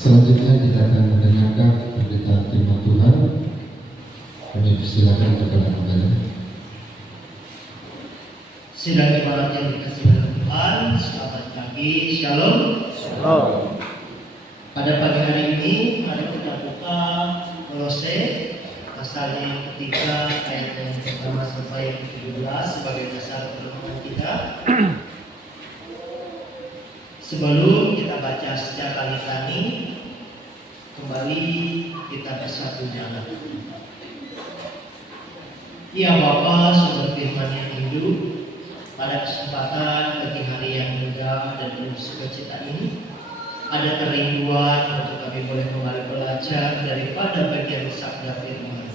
Selanjutnya kita akan mendengarkan pemberitaan firman Tuhan. Kami persilakan kepada pemberitaan. Sidang jemaat yang dikasihi oleh Tuhan, selamat pagi, shalom. Shalom. Pada pagi hari ini, mari kita buka Kolose pasal yang ketiga, ayat yang pertama sampai yang ke-17 sebagai dasar renungan kita. Sebelum kita baca secara lisani, kembali kita bersatu dalam. Ya Bapa, sumber firman yang hidup, pada kesempatan bagi hari yang indah dan penuh sukacita ini, ada kerinduan untuk kami boleh kembali belajar daripada bagian sabda firman.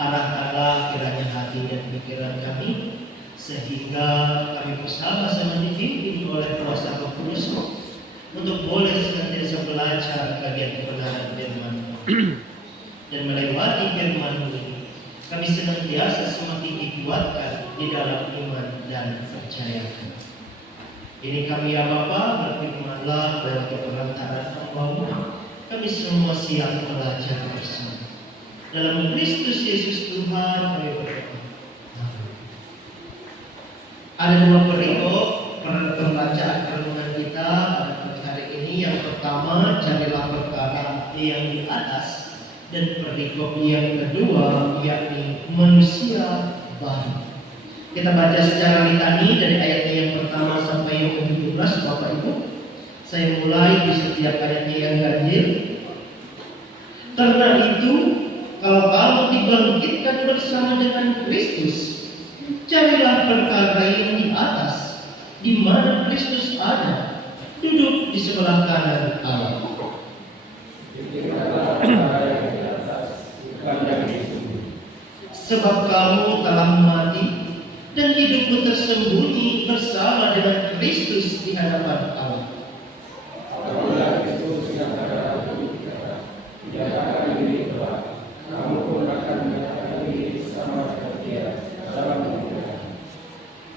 Arahkanlah kiranya hati dan pikiran kami, sehingga kami bersama-sama dibimbing oleh kuasa Roh Kudus untuk boleh senantiasa belajar bagian kebenaran firman dan melewati firman ini. Kami senantiasa semakin dikuatkan di dalam iman dan percaya. Ini kami ya Bapa, berfirmanlah dalam perantaraan Hamba-Mu. Kami semua siap belajar bersama. Dalam Kristus Yesus Tuhan kami berdoa. Ada dua perikop pembacaan renungan kita pada hari ini. Yang pertama, carilah perkara yang di atas, dan perikop yang kedua yakni manusia baru. Kita baca secara litani dari ayatnya yang pertama sampai yang ke-17, Bapak Ibu. Saya mulai di setiap ayatnya yang ganjil. Karena itu, kalau kamu dibangkitkan bersama dengan Kristus, carilah perkara yang di atas, di mana Kristus ada, duduk di sebelah kanan Allah. Sebab kamu telah mati dan hidupmu tersembunyi bersama dengan Kristus di hadapan Allah.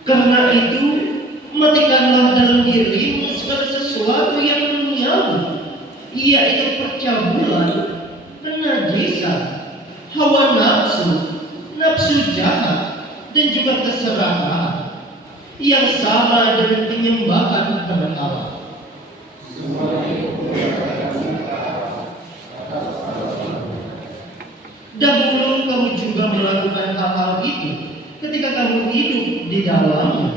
Karena itu, matikanlah dalam dirimu segala sesuatu yang duniawi, yaitu percabulan, kenajisan, hawa nafsu, nafsu jahat, dan juga keserakahan yang sama dengan penyembahan kepada Allah. Dahulu kamu juga melakukan hal-hal itu ketika kamu hidup di dalamnya.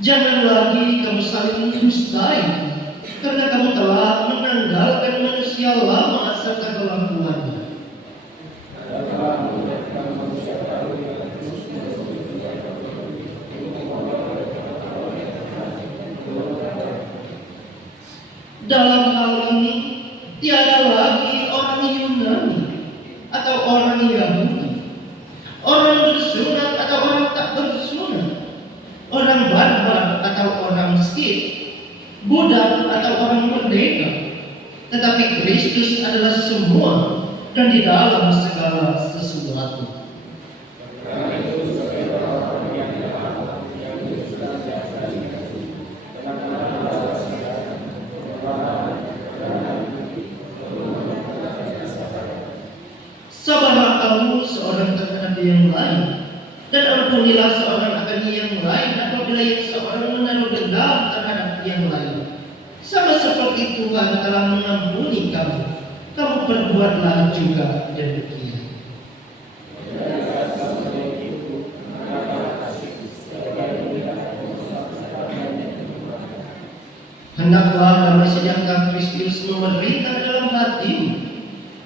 Jangan lagi kamu saling mendustai, karena kamu telah menanggalkan manusia lama serta kelakuannya. Dalam hal ini, tiada lagi orang Yunani atau orang Yahudi, orang bersunat atau orang tak bersunat, orang barbar atau orang miskin, budak atau orang merdeka, tetapi Kristus adalah semua dan di dalam segala sesuatu. Sabarlah kamu seorang terhadap yang lain, dan ampunilah seorang akan yang lain apabila yang seorang menaruh dendam terhadap yang lain. Sama seperti Tuhan telah mengampuni kamu, kamu perbuatlah juga demikian. Hendaklah damai sejahtera Kristus memerintah dalam hatimu,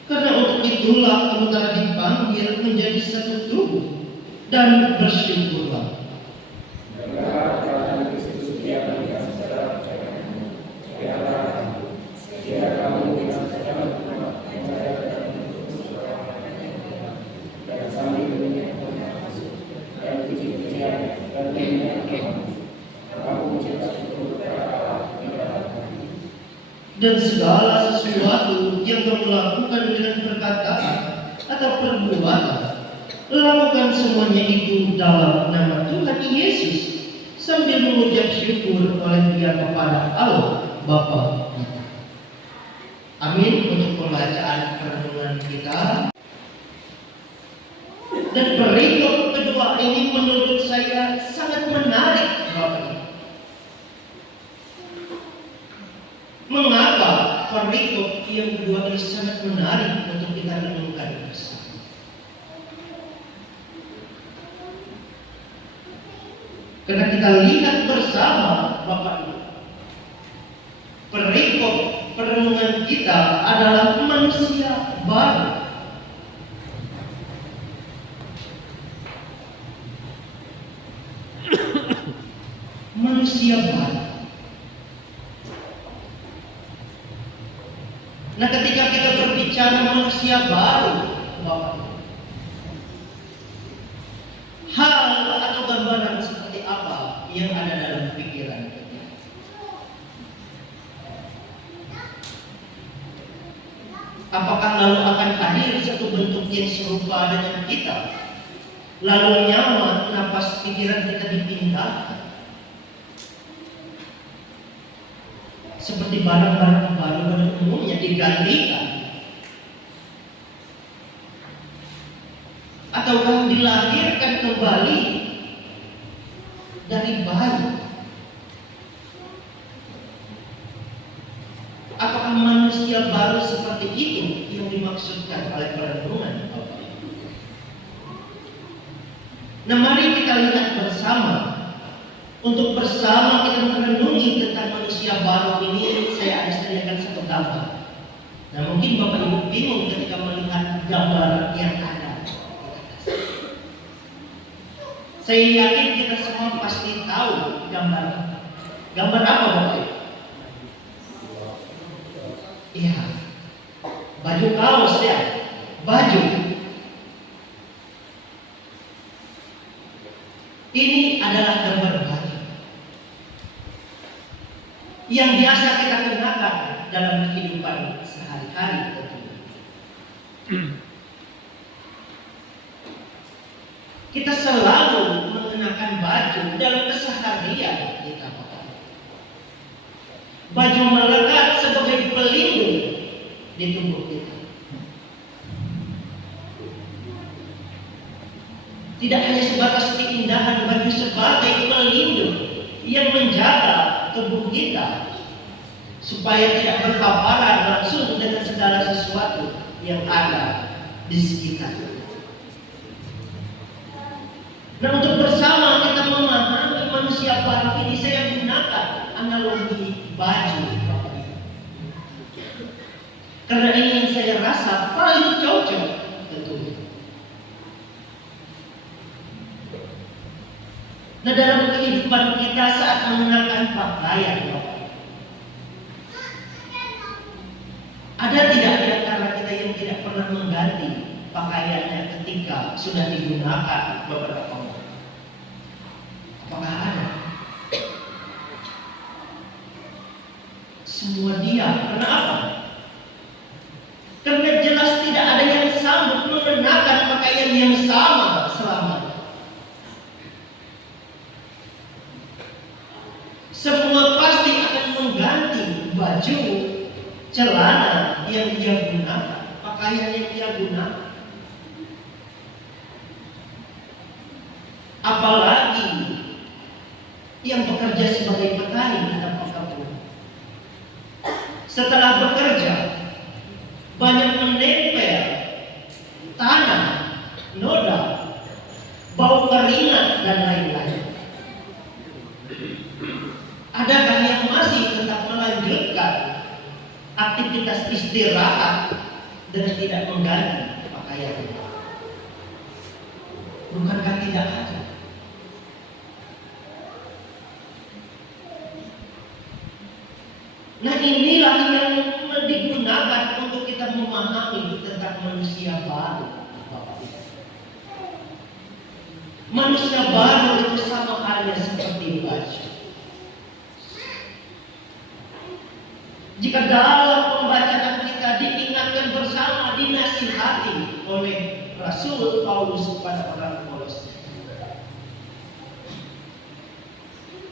karena untuk itulah kamu telah dipanggil menjadi satu tubuh, dan bersyukurlah. Dan segala sesuatu yang kamu lakukan dengan perkataan atau perbuatan, Lakukan semuanya itu dalam nama Tuhan Yesus sambil mengucap syukur oleh Dia kepada Allah Bapa kita. Amin. Untuk pembacaan renungan kita. Dan perikop kedua ini menurut saya sangat menarik, Bapak Ibu. Mengapa perikop yang kedua ini sangat menarik untuk kita renungkan bersama? Karena kita lihat bersama, Bapak Ibu, perikop perenungan kita adalah manusia baru. Manusia baru. Nah, ketika kita berbicara manusia baru, Bapak, hal atau gambaran seperti apa yang ada dalam pikiran kita? Apakah lalu akan hadir satu bentuk yang serupa dengan kita? Lalu nyawa, napas pikiran kita dipindahkan. Seperti barang-barang baru pada umumnya digantikan, ataukah dilahirkan kembali dari bayi? Apakah manusia baru seperti itu yang dimaksudkan oleh perenungan? Nah, mari kita lihat bersama. Untuk bersama kita merenungi tentang manusia baru ini, saya ada sediakan satu gambar. Nah, mungkin Bapak Ibu bingung ketika melihat gambar yang ada. Saya yakin kita semua pasti tahu gambar. Gambar apa, Bapak Ibu? Iya, baju kaos ya, baju. Ini adalah gambar baju yang biasa kita gunakan dalam kehidupan sehari-hari tentunya. Kita selalu mengenakan baju dalam keseharian kita. Baju melekat sebagai pelindung di tubuh kita. Tidak hanya sebatas keindahan baju sebagai pelindung yang menjaga tubuh kita supaya tidak berpaparan langsung dengan segala sesuatu yang ada di sekitar. Nah, untuk bersama kita memahami manusia baru ini, saya gunakan analogi baju, Bapak Ibu. Karena ini yang saya rasa paling cocok tentunya. Nah, dalam kehidupan kita saat mengenakan pakaian, Bapak, ada tidak di antara kita yang tidak pernah mengganti pakaiannya ketika sudah digunakan beberapa waktu? Apakah ada? Semua diam. Kenapa? Karena jelas tidak ada yang sanggup mengenakan pakaian yang sama selamanya. Semua pasti akan mengganti baju, celana yang dia gunakan, pakaian yang dia gunakan. Apalagi yang bekerja sebagai petani di tempat kampung. Setelah bekerja, banyak menempel tanah, noda, bau keringat dan lain-lain. Adakah yang masih tetap melanjutkan aktivitas istirahat dengan tidak mengganti pakaian? Bukankah tidak ada? Nah, inilah yang digunakan untuk kita memahami tentang manusia baru. Manusia baru itu sama halnya seperti baju. Jika dalam pembacaan kita diingatkan bersama, dinasihati oleh Rasul Paulus kepada orang Kolose.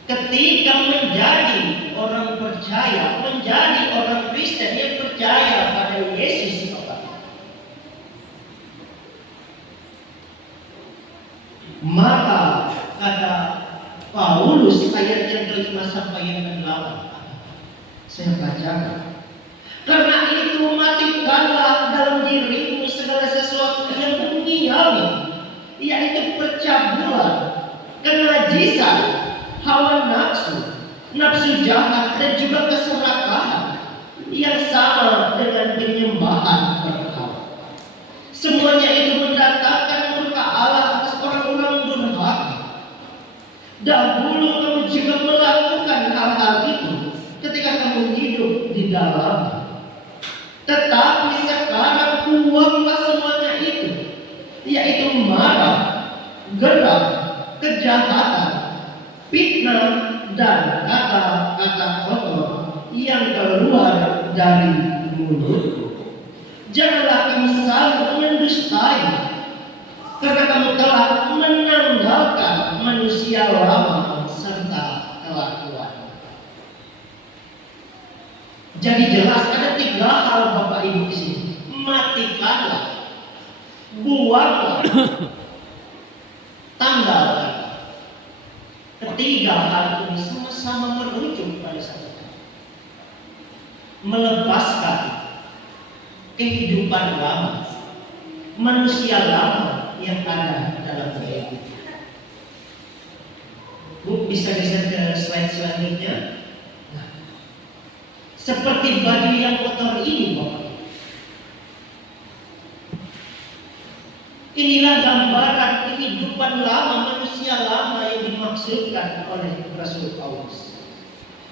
Ketika menjadi orang percaya, menjadi orang Kristen yang percaya pada Yesus, maka kata Paulus ayat yang ke-5 sampai yang ke-8, saya bacakan. Karena itu matikanlah dalam dirimu segala sesuatu yang duniawi, yaitu percabulan, kenajisan, hawa nafsu, nafsu jahat, dan juga keserakahan yang sama dengan penyembahan berhala. Semuanya itu mendatangkan murka Allah atas orang-orang durhaka. Dahulu kamu juga melakukan hal-hal itu ketika kamu hidup di dalamnya. Tetapi sekarang buanglah semuanya itu, yaitu marah, geram, kejahatan, fitnah, dan kata-kata kotor yang keluar dari mulutmu. Janganlah kamu saling mendustai, karena kamu telah menanggalkan manusia lama serta kelakuan. Jadi jelas ada 3 hal Bapak Ibu di sini. Matikanlah, buanglah, tanggalkan. Ketiga hal ini sama-sama merujuk pada satu kata. Melepaskan kehidupan lama, manusia lama yang ada dalam diri. Bu, bisa geser ke slide selanjutnya. Seperti baju yang kotor ini, Bapak. Inilah gambaran kehidupan lama, manusia lama yang dimaksudkan oleh Rasul Paulus.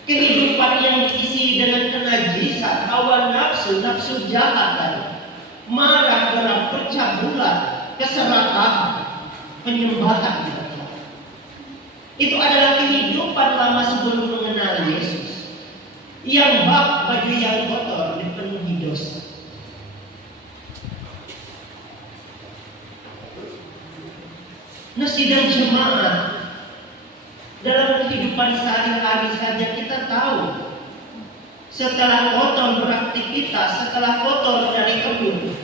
Kehidupan yang diisi dengan kenajisan, hawa nafsu, nafsu jahat, marah, geram, percabulan, keserakahan, penyembahan. Itu adalah kehidupan lama sebelum mengenal Yesus. Yang bak baju yang kotor dipenuhi dosa. Nah, sidang jemaat, dalam kehidupan sehari-hari saja kita tahu, setelah kotor beraktivitas, setelah kotor dari kebun,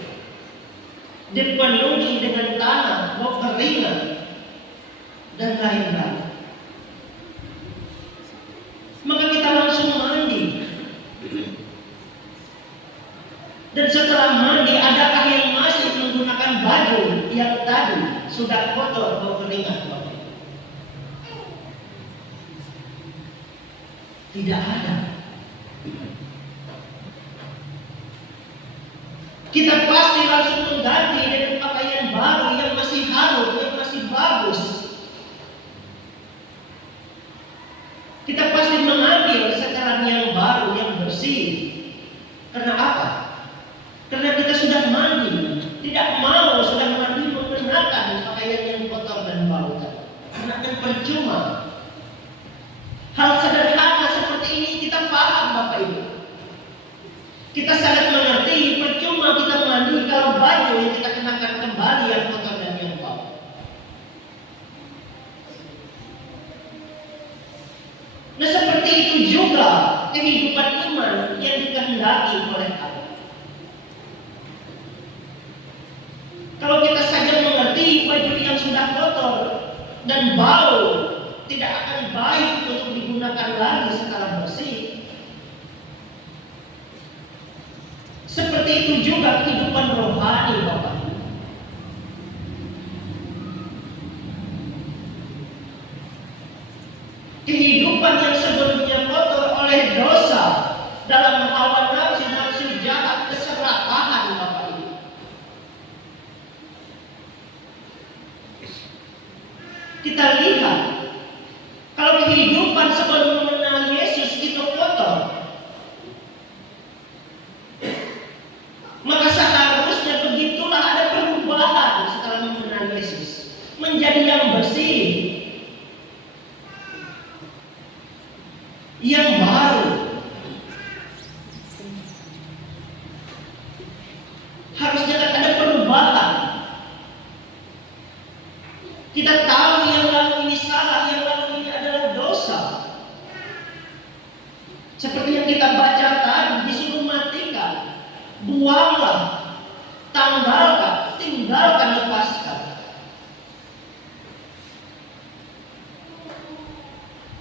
dipenuhi dengan tanah, kekeringan, dan lain-lain. Maka kita langsung mandi. Dan setelah mandi, adakah yang masih menggunakan baju yang tadi sudah kotor atau keringat? Tidak ada. Kita pasti langsung mengganti dengan pakaian baru yang masih harum, yang masih bagus. Kita pasti mengambil setelan yang baru, yang bersih. Karena apa? Karena kita sudah mandi. Tidak mau sudah mandi mengenakan pakaian yang kotor dan bau. Karena akan percuma. Hal sederhana seperti ini kita paham, Bapak Ibu. Kita sangat mengerti, percuma kita mandi kalau baju yang kita kenakan kembali yang kotor dan yang bau. Nah, seperti itu juga kehidupan iman yang dikehendaki oleh Allah. Kalau kita saja mengerti baju yang sudah kotor dan bau tidak akan baik untuk digunakan lagi setelah bersih. Seperti itu juga kehidupan rohani, Bapak. Kehidupan yang sebelumnya kotor oleh dosa dalam hawa nafsu, nafsu jahat, keserakahan, Bapak Ibu. Kita lihat kalau kehidupan sebelum mengenal Yesus itu kotor, maka seharusnya begitulah ada perubahan setelah mengenal Yesus menjadi yang bersih, yang baru. Harusnya ada perubahan. Kita tahu yang lalu ini salah, yang lalu ini adalah dosa. Seperti yang kita baca tadi, disuruh matikan, buanglah, tanggalkan, tinggalkan, lepaskan.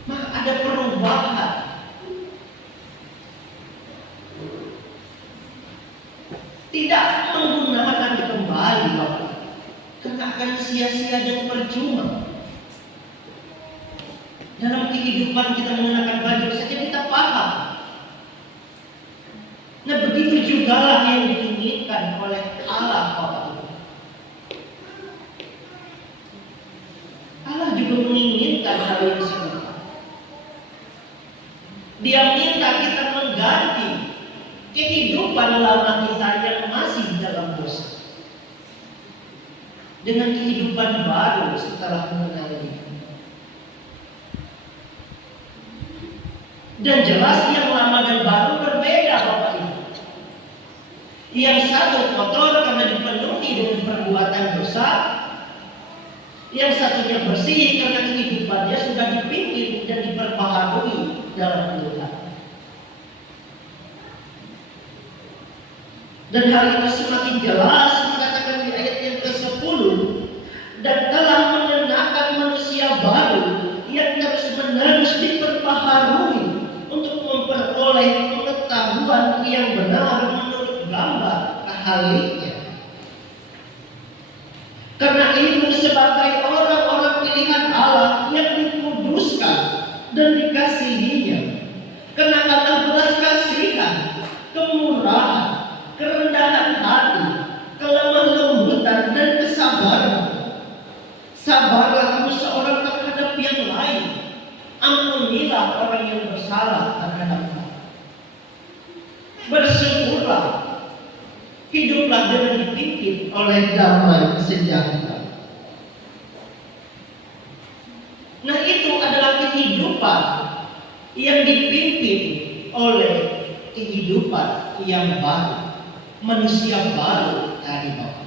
Maka ada perubahan. Tidak menggunakan kembali, Bapak, karena akan sia-sia dan percuma. Dalam kehidupan kita menggunakan baju saja kita paham. Nah, begitu juga yang diinginkan oleh Allah, Bapak. Allah juga menginginkan hal yang serupa. Dia minta kita mengganti kehidupan lama kita yang masih dalam dosa dengan kehidupan baru setelah mengenal Dia. Dan jelas yang lama dan baru berbeda, Bapak Ibu. Yang satu kotor karena dipenuhi dengan perbuatan dosa, yang satunya bersih karena kehidupannya sudah dipimpin dan diperbaharui dalam Tuhan. Dan hal itu semakin jelas dikatakan di ayat yang ke-10, dan telah mengenakan manusia baru yang terus-menerus diperbaharui untuk memperoleh pengetahuan yang benar menurut gambar kehaliknya. Karena itu sebagai orang-orang pilihan Allah yang dikuduskan dan dikasihinya, karena Allah belas kasihan, kemurahan, kerendahan hati, kelemah lembutan dan kesabaran. Sabarlah kamu seorang terhadap yang lain, ampunilah orang yang bersalah terhadap kamu. Bersyukurlah, hiduplah dengan dipimpin oleh damai sejahtera. Nah, itu adalah kehidupan yang dipimpin oleh kehidupan yang baru, manusia baru dari Bapa.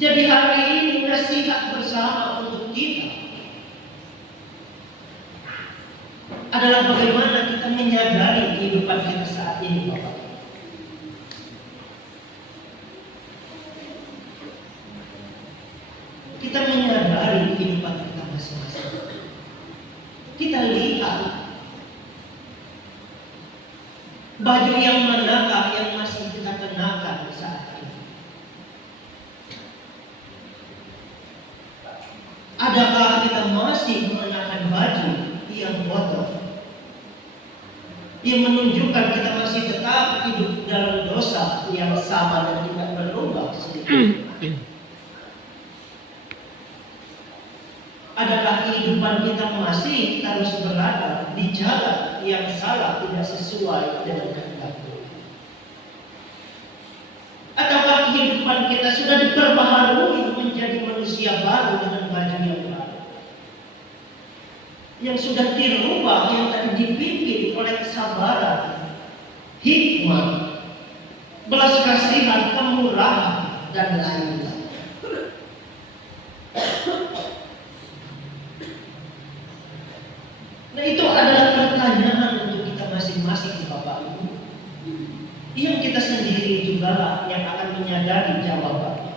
Jadi hari ini nasihat bersama untuk kita adalah bagaimana kita menyadari kehidupan kita saat ini, Bapak. Kita menyadari kehidupan kita masing-masing. Kita lihat baju yang manakah yang masih kita kenakan saat ini. Adakah kita masih mengenakan baju yang kotor, yang menunjukkan kita masih tetap hidup dalam dosa yang sama dan tidak berubah sedikit? Adakah kehidupan kita masih terus berada di jalan yang salah, tidak sesuai dengan kehendak Tuhan? Ataukah kehidupan kita sudah diperbaharui menjadi manusia baru dengan baju yang baru, yang sudah dirubah, yang tadi dipimpin oleh kesabaran, hikmah, belas kasihan, kemurahan, dan lain-lain? Nah, itu adalah pertanyaan untuk kita masing-masing, Bapak Ibu, yang kita sendiri juga yang akan menyadari jawabannya.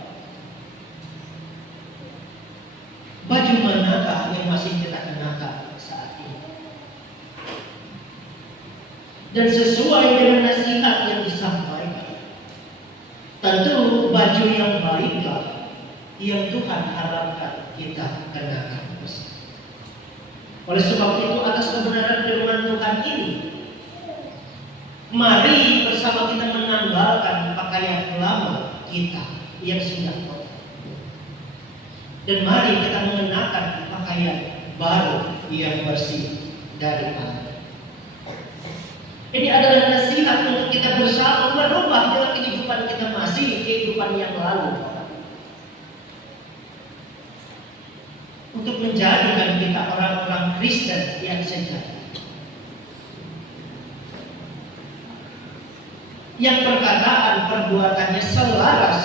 Baju manakah yang masih kita kenakan saat ini? Dan sesuai dengan nasihat yang disampaikan, tentu baju yang baiklah yang Tuhan harapkan kita kenakan. Oleh sebab itu, atas kebenaran firman Tuhan ini, mari bersama kita menanggalkan pakaian lama kita yang sudah kotor, dan mari kita mengenakan pakaian baru yang bersih dari Allah. Ini adalah nasihat untuk kita bersama merubah dalam kehidupan kita masih kehidupan yang lalu, untuk menjadikan kita orang-orang Kristen yang sejati, yang perkataan perbuatannya selaras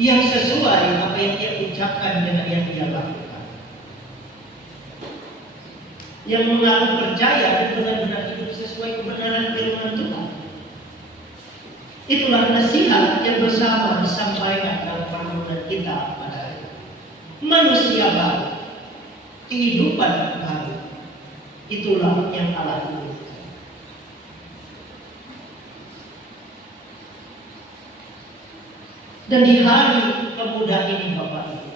yang sesuai apa yang dia ucapkan dengan yang dia lakukan, yang mengaku percaya dan benar-benar hidup sesuai kebenaran firman Tuhan. Itulah nasihat yang bersama disampaikan dalam pertemuan kita pada hari ini. Manusia baru, kehidupan baru, itulah yang Allah inginkan. Dan di hari pemuda ini Bapak Ibu,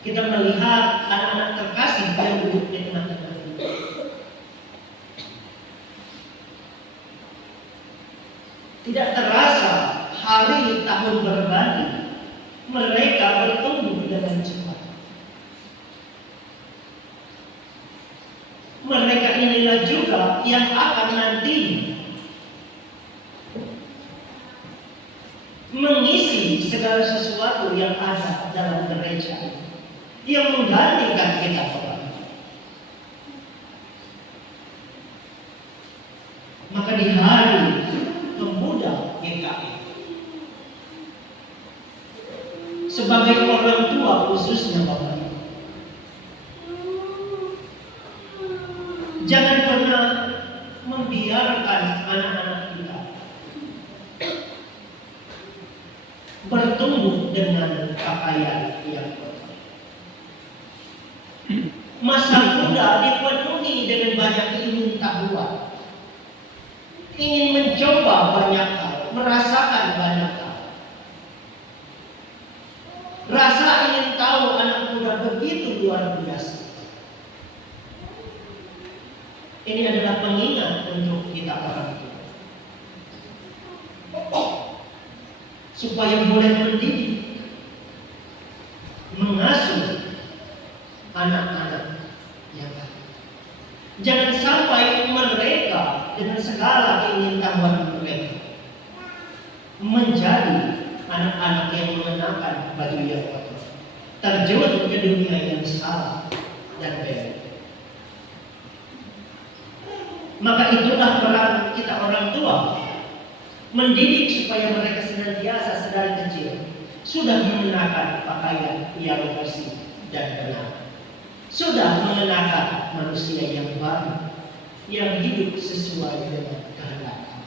kita melihat anak-anak terkasih yang duduk di tengah-tengah kita. Tidak terasa hari tahun berbagi, mereka bertumbuh dengan cepat. Mereka inilah juga yang akan nanti mengisi segala sesuatu yang ada dalam gereja, yang menggantikan kita Bapak. Maka di hari pemuda GKI, sebagai orang tua khususnya Bapak, jangan pernah membiarkan anak-anak kita bertumbuh dengan pakaian yang kotor. Masa muda dipenuhi dengan banyak ingin tahuan, ingin mencoba banyak hal, merasakan banyak hal. Rasa ingin tahu anak muda begitu luar biasa. Ini adalah pengingat untuk kita orang tua, supaya boleh mendidik, mengasuh anak-anak yang baik. Jangan sampai mereka dengan segala keingintahuan mereka menjadi anak-anak yang mengenakan baju yang kotor, terjun ke dunia yang salah dan bebas. Maka itulah peran kita orang tua, mendidik supaya mereka senantiasa sedari kecil sudah mengenakan pakaian yang bersih dan benar, sudah mengenakan manusia yang baru, yang hidup sesuai dengan kehendak Allah.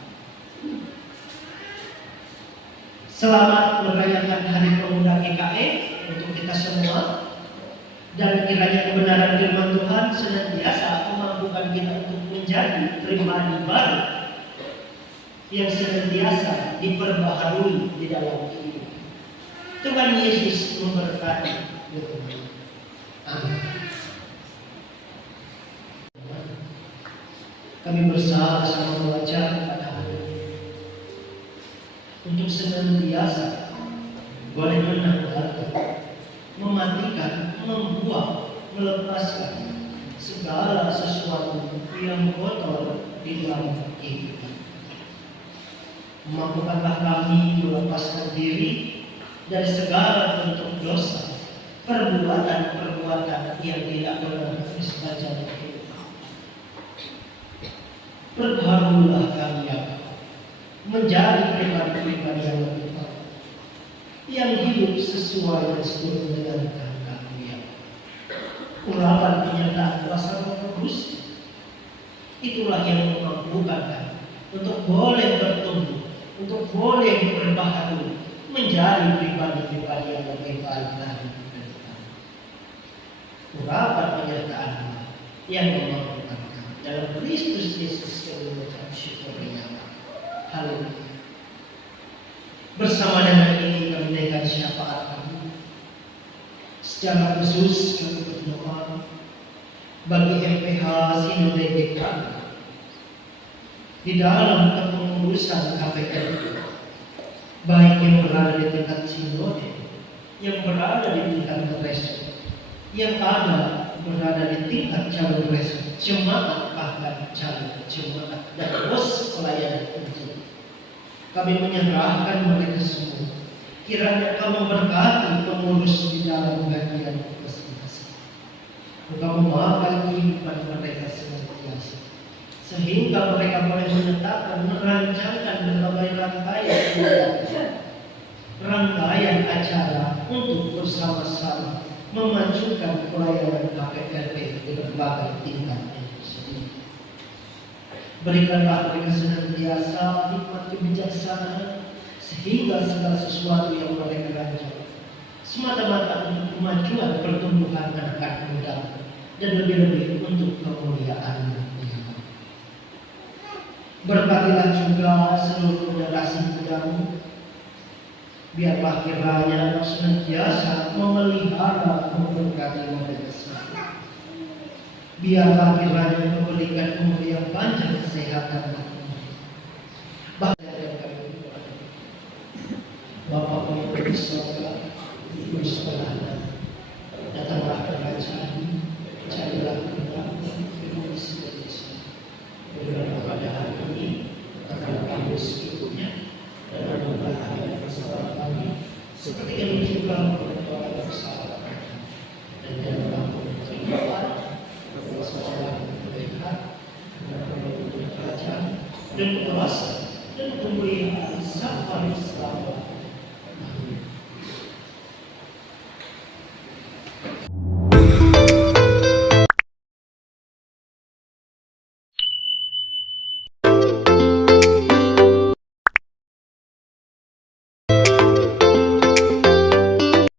Selamat merayakan Hari Pemuda GKI untuk kita semua, dan kiranya kebenaran firman Tuhan senantiasa memampukan kita untuk menjadi pribadi baru yang senantiasa diperbaharui di dalam hidup. Tuhan Yesus memberkati. Amin. Kami bersama-sama belajar pada hari ini untuk senantiasa boleh menanggalkan, mematikan, membuang, melepaskan segala sesuatu yang kotor di dalam hidup. Mampukanlah kami melepaskan diri dari segala bentuk dosa, perbuatan-perbuatan yang tidak benar di sepanjang hidup. Perbaharulah kami ya Allah, menjadi pribadi-pribadi yang lebih baik, yang hidup sesuai dan seturut dengan kehendak-Mu ya Allah. Urapan penyertaan kuasa Roh Kudus, itulah yang memampukan kami untuk boleh bertumbuh, untuk boleh berbaharui, menjadi pribadi-pribadi yang lebih baik dari kita. Urapan penyertaan yang memampukan kami dalam Kristus Yesus yang mengucap syukur ya Allah. Haleluya. Bersama dengan ini kami naikkan syafaat kami. Secara khusus kami berdoa bagi MPH Sinode GKI di dalam kepengurusan KPK, baik yang berada di tingkat sinode, yang berada di tingkat resort, yang berada di tingkat calon resort, jemaat bahkan calon jemaat dan bos pelayanan penting. Kami menyerahkan mereka semua. Kiranya Kau memberkati pengurus di dalam bagian masing-masing. Engkau memakai kehidupan mereka senantiasa, sehingga mereka boleh menetapkan, merancangkan berbagai rangkaian bersama-sama memajukan pelayanan KPLP di berbagai tingkatnya tersebut. Berikanlah mereka senantiasa nikmat kebijaksanaan sehingga segala sesuatu yang mereka rancang semata-mata untuk kemajuan pertumbuhan anak-anak muda dan lebih-lebih untuk kemuliaan Tuhan. Berbaktilah juga seluruh generasi mudamu. Biarlah kiranya senantiasa memelihara memberkati mereka semua. Biarlah kiranya memberikan umur yang panjang, kesehatan dan Bapa kami di surga, bersekolah, datanglah kerajaan, carilah kehendak-Mu di bumi seperti di surga. Berilah pada hari ini makanan kami secukupnya, dan ampunilah kesalahan kami, seperti kami juga mengampuni kesalahan kami. Dan janganlah kami terlibat persoalan kebenaran, dan kerajaan dan kuasa dan kemuliaan sampai selama